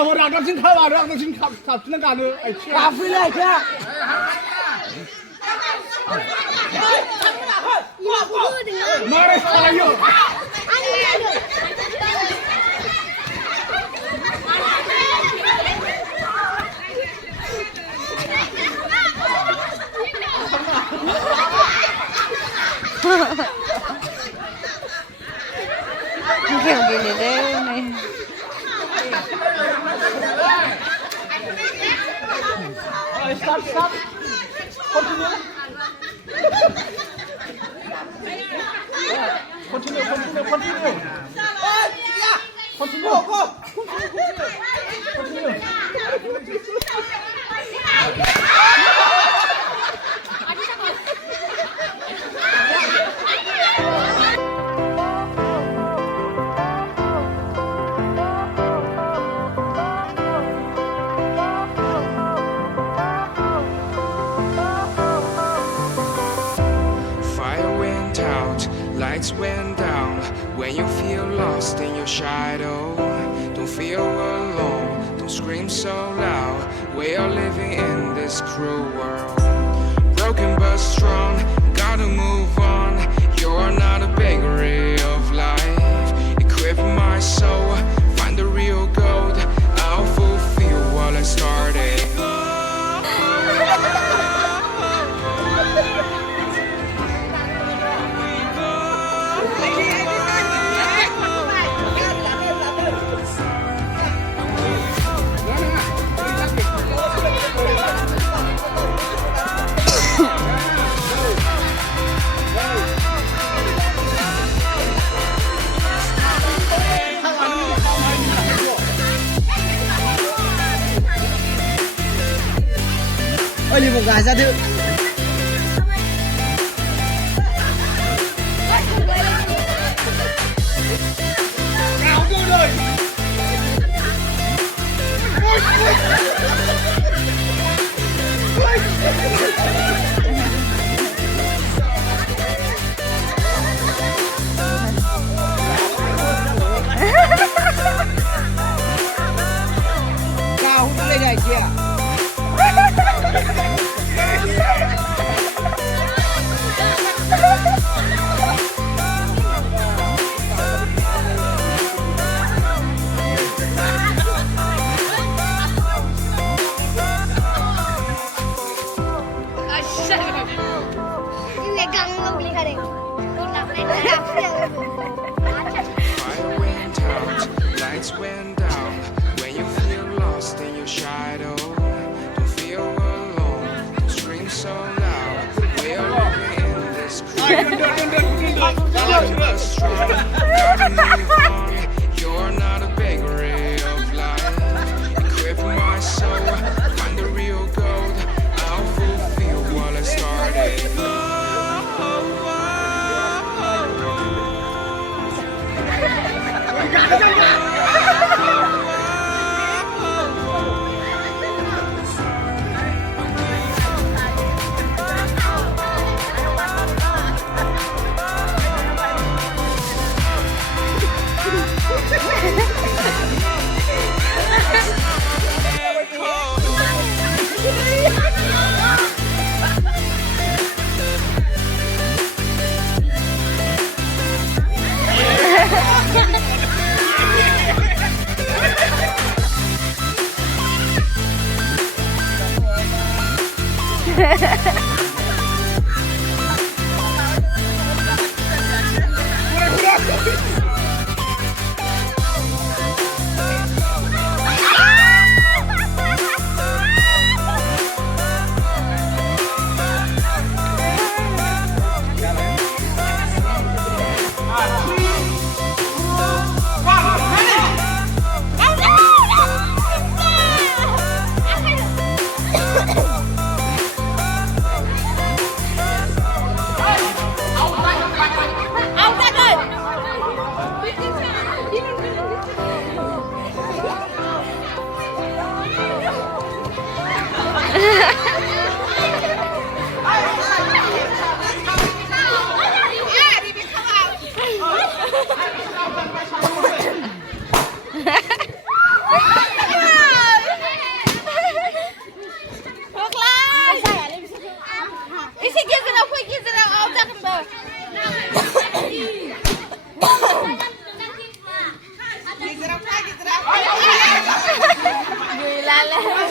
mau orang tak singkap orang tak singkap senang kan kafe lah je. Mari saya. Kiểu gini deh nih. Stop. Continue. Go. Continue. Lights went down when you feel lost in your shadow. Don't feel alone, don't scream so loud. We are living in this cruel world. Broken but strong, gotta move on. You're not a bakery of life. Equip my soul, find the real gold. I'll fulfill what I started. Ôi, đi một gà ra thử. Nào vô rồi. Cao không lên này kìa. Fire went out, lights went down. When you feel lost in your shadow, don't feel alone, don't scream so loud. We are living in this cruel world. Strong, gotta move on. You're not a bakery of life. Equip my soul, find the real gold. I'll fulfill what I started. เลย